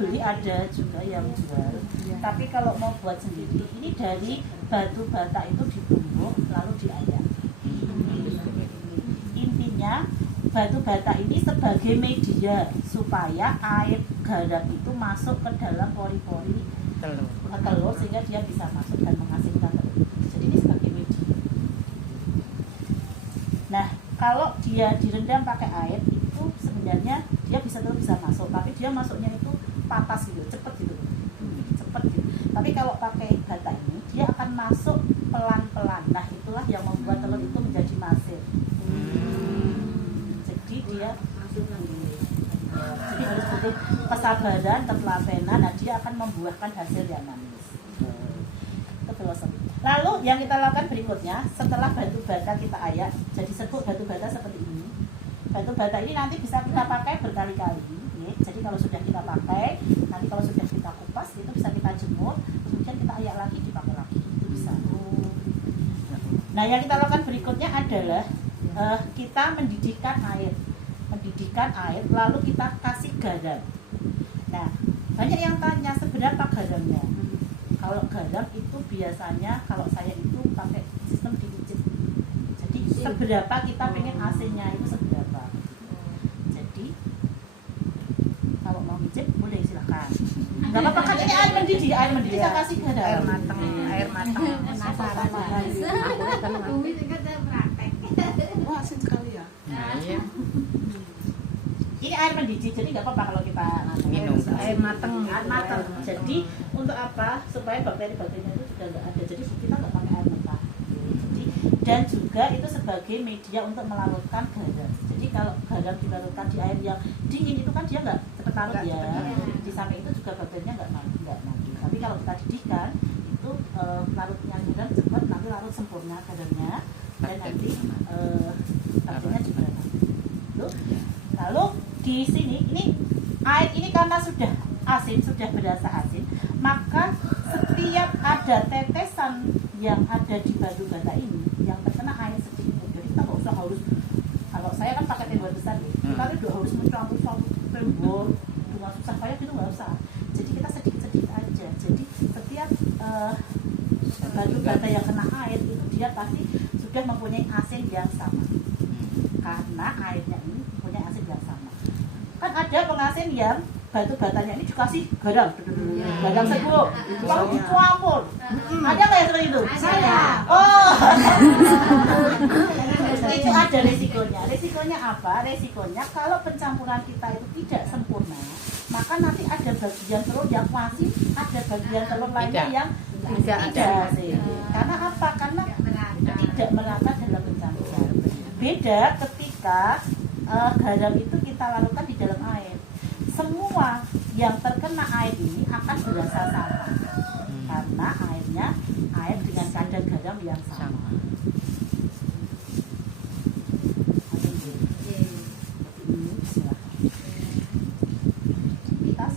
Beli ada juga yang jual. Tapi kalau mau buat sendiri, ini dari batu bata itu ditumbuk lalu diayak. Intinya batu bata ini sebagai media supaya air garam itu masuk ke dalam pori-pori telur sehingga dia bisa masuk dan menghasilkan telur. Jadi ini sebagai media. Nah, kalau dia direndam pakai air itu sebenarnya dia bisa masuk, tapi dia masuknya itu patas gitu, cepet gitu. Tapi kalau pakai bata ini dia akan masuk pelan-pelan. Nah, itulah yang membuat telur itu menjadi masin. Jadi dia jadi harus butuh kesabaran, ketelatenan. Nah, dia akan membuahkan hasil yang manis. Itu filosofi. Lalu yang kita lakukan berikutnya setelah batu bata kita ayak, jadi serbuk batu bata seperti ini. Batu bata ini nanti bisa kita pakai berkali-kali. Jadi kalau sudah kita pakai, nanti kalau sudah kita kupas itu bisa kita jemur, kemudian kita ayak lagi, dipakai lagi, itu bisa. Nah, yang kita lakukan berikutnya adalah kita mendidihkan air, lalu kita kasih garam. Nah, banyak yang tanya seberapa garamnya. Kalau garam itu biasanya kalau saya itu pakai sistem diicip. Jadi seberapa kita pengen asinnya itu seberapa. Jadi kalau mau ngicip boleh silakan. Enggak apa-apa kan ini air mendidih saya kasih garam. Air matang. Wah, asin sekali ya. Iya. Ini air mendidih, jadi nggak apa-apa kalau kita minum. Air matang. Jadi untuk apa? Supaya bakteri-bakterinya itu sudah nggak ada. Jadi kita nggak pakai air mentah. Jadi, dan juga itu sebagai media untuk melarutkan garam. Jadi kalau garam dilarutkan di air yang dingin itu kan dia nggak cepat larut ya. Di samping itu juga bakterinya nggak mati. Tapi kalau kita didihkan itu larutnya garam cepat, nanti larut sempurna garamnya dan nanti bakterinya juga mati. Lalu di sini ini air ini karena sudah asin, sudah berasa asin, maka setiap ada tetesan yang ada di batu bata ini yang terkena air sedikit, jadi kita nggak usah harus, kalau saya kan pakai tembok besar nih, kita udah harus mencampur satu tembok dengan susah payah gitu, nggak usah. Jadi kita sedikit-sedikit aja. Jadi setiap batu bata yang kena air itu dia pasti sudah mempunyai asin yang sama, karena airnya ini mempunyai asin yang sama. Kan ada pengasin yang batu batanya ini dikasih garam serbuk, campur. Ada nggak yang seperti itu? Saya. Oh. Itu ada resikonya. Resikonya apa? Resikonya kalau pencampuran kita itu tidak sempurna, maka nanti ada bagian telur yang masih, ada bagian telur lainnya yang tidak. Karena apa? Karena tidak merata dalam pencampuran. Beda ketika garam itu kita larutkan di dalam air. Semua yang terkena air ini akan berasa sama, karena airnya air dengan kadar garam yang sama.